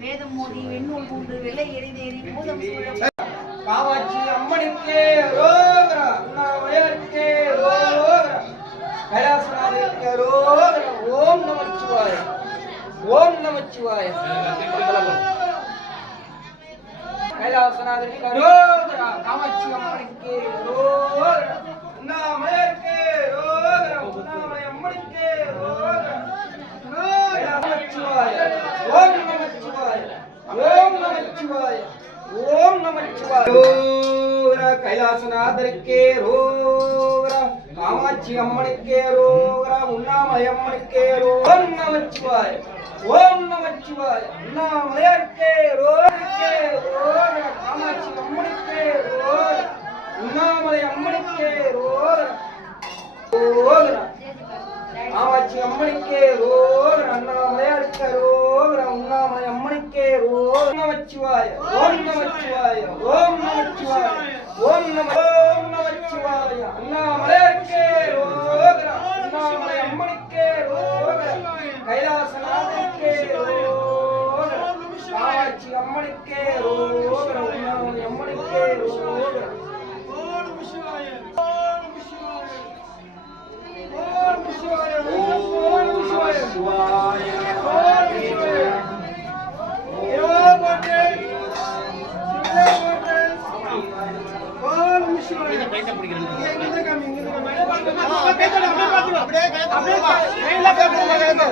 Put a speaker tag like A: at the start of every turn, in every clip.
A: வேதம் மோதி வெண்ணூல் பூண்டு வெள்ளை எரிந்தேறி பூதம் பாவாச்சி
B: காமாட்சி அம்மனுக்கே ரோகரா அண்ணாமலையாருக்கே ரோகரா கைலாசநாதருக்கு ரோகரா ஓம் நமச்சிவாய. ஓம் நமச்சிவாய. கைலாசநாதருக்கு ரோகரா காமாட்சி அம்மனுக்கு ரோகரா அண்ணாமலையாருக்கே ரோகரா அண்ணாமலை அம்மனுக்கே ரோகரா நமச்சிவாய. ஓம் நமச்சிவாய. ஓம் நமச்சிவாய. ஓம் நமச்சிவாய கைலாசநாதருக்கே ரோகரா காமாட்சி அம்மனுக்கே ரோகரா உண்ணாமலை ஓம் நமச்சிவாய ஓம் நமச்சிவாய உண்ணாமலையாருக்கே ரோகருக்கே ரோகரா காமாட்சி அம்மனுக்கே ரோகரா உண்ணாமலை அம்மனுக்கே ரோகரா ரோகரா காமாட்சி அம்மனுக்கே ரோகர அண்ணாமலையாருக்கு ரோகர உண்ணாமலை அம்மனுக்கே ரோக நமச்சிவாய ஓம் நமச்சிவாய ஓம் நமச்சிவாய ஓம் நம ஓம் நமச்சிவாய அண்ணாமலையாருக்கே
C: கொஞ்சம் வழி விடுங்க நல்லா ஈஸி நந்தீஸ்வரர் பார்க்கட்டும் ஜனங்க அப்படியே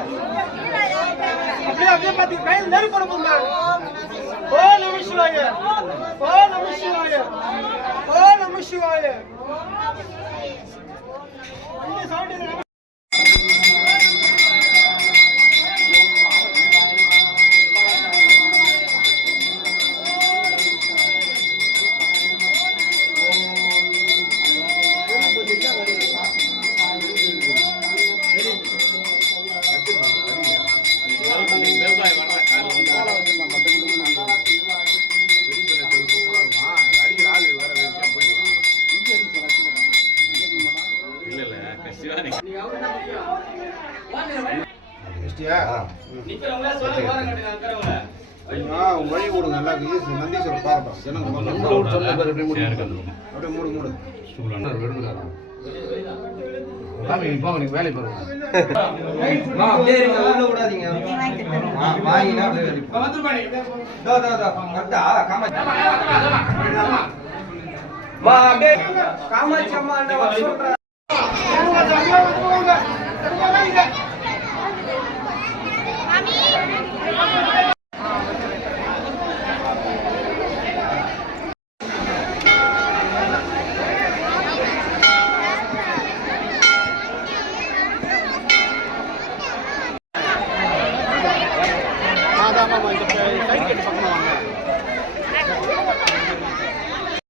C: மூடு வேலைக்கு பாருங்க
B: மா, அப்படியே விடாதீங்க. ஆ, வாங்கினா அப்படியே காமாட்சி. அம்மா Nada, mamãe, do pé aí.